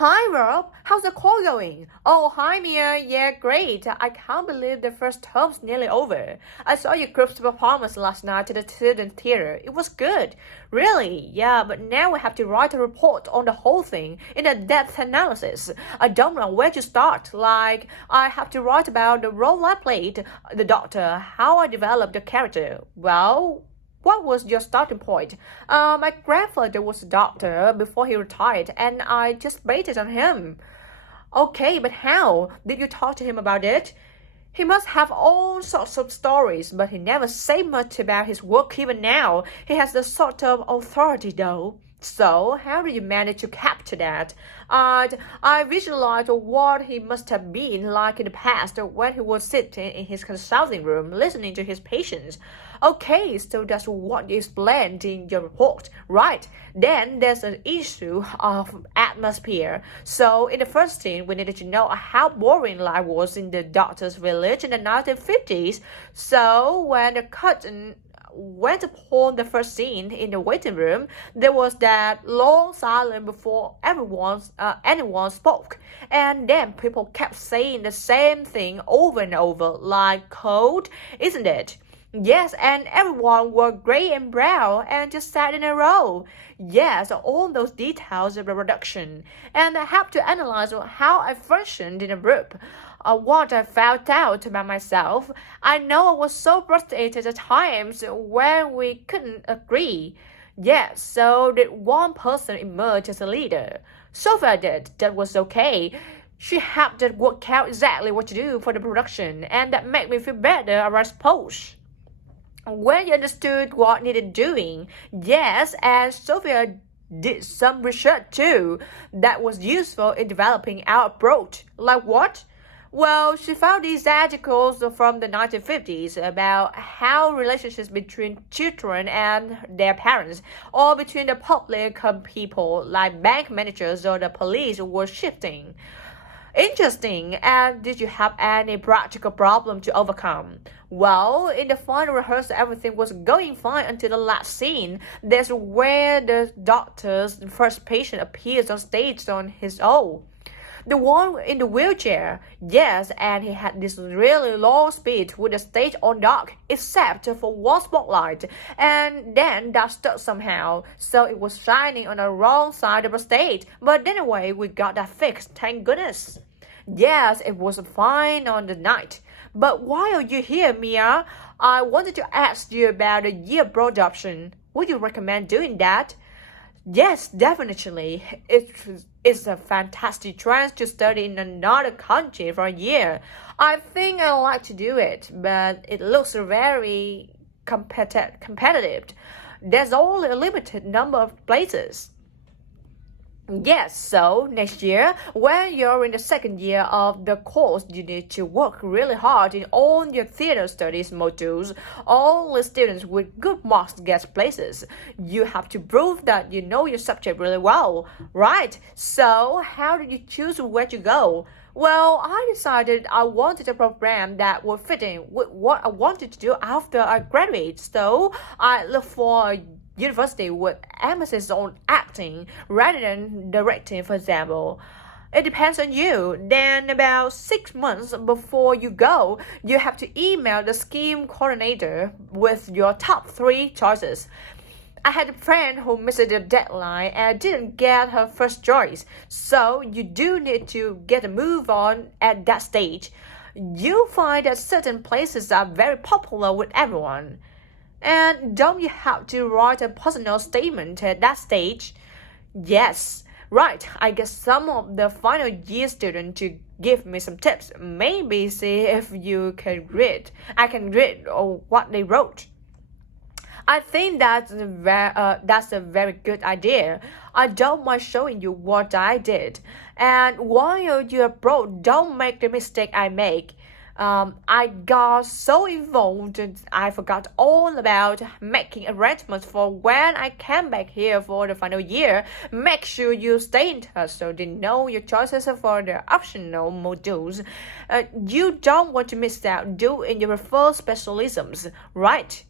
Hi Rob, how's the call going? Oh, hi Mia. Yeah, great. I can't believe the first term's nearly over. I saw your group's performance last night at the student theater. It was good. Really? Yeah, but now we have to write a report on the whole thing in a depth analysis. I don't know where to start. Like, I have to write about the role I played, the doctor, how I developed the character. Well, what was your starting point? My grandfather was a doctor before he retired, and I just based it on him. Okay, but how? Did you talk to him about it? He must have all sorts of stories, but he never said much about his work even now. He has the sort of authority though. So, how do you manage to capture that? I visualized what he must have been like in the past when he was sitting in his consulting room listening to his patients. Okay, so that's what you explained in your report, right? Then there's an issue of atmosphere. So, in the first scene, we needed to know how boring life was in the doctor's village in the 1950s. So, when the curtain went upon the first scene in the waiting room, there was that long silence before anyone spoke, and then people kept saying the same thing over and over, like cold, isn't it? Yes, and everyone wore gray and brown and just sat in a row. Yes, all those details of the production. And I have to analyze how I functioned in a group. What I found out about myself. I know I was so frustrated at times when we couldn't agree. Yes, so did one person emerge as a leader. Sophia did. That was okay. She helped us work out exactly what to do for the production, and that made me feel better, I suppose. When you understood what needed doing, yes, and Sophia did some research too that was useful in developing our approach. Like what? Well, she found these articles from the 1950s about how relationships between children and their parents, or between the public and people like bank managers or the police, were shifting. Interesting. And did you have any practical problem to overcome? Well, in the final rehearsal, everything was going fine until the last scene. That's where the doctor's first patient appears on stage on his own. The one in the wheelchair, yes, and he had this really long speech with the stage on dark, except for one spotlight, and then that stuck somehow, so it was shining on the wrong side of the stage. But anyway, we got that fixed, thank goodness. Yes, it was fine on the night. But while you're here, Mia, I wanted to ask you about the year adoption. Would you recommend doing that? Yes, definitely. It's a fantastic chance to study in another country for a year. I think I like to do it, but it looks very competitive. There's only a limited number of places. Yes, so next year, when you're in the second year of the course, you need to work really hard in all your theater studies modules. All students with good marks get places. You have to prove that you know your subject really well, right? So, how did you choose where to go? Well, I decided I wanted a program that would fit in with what I wanted to do after I graduate. So, I looked for a university with emphasis on acting rather than directing, for example. It depends on you. Then, about 6 months before you go, you have to email the scheme coordinator with your top three choices. I had a friend who missed the deadline and didn't get her first choice, so you do need to get a move on at that stage. You'll find that certain places are very popular with everyone. And don't you have to write a personal statement at that stage? Yes, right. I guess some of the final year students to give me some tips. Maybe see if you can read. I can read what they wrote. I think that's a very good idea. I don't mind showing you what I did. And while you're abroad, don't make the mistake I make. I got so involved I forgot all about making arrangements for when I came back here for the final year. Make sure you stay in touch so they know your choices for the optional modules. You don't want to miss out. Do in your first specialisms, right?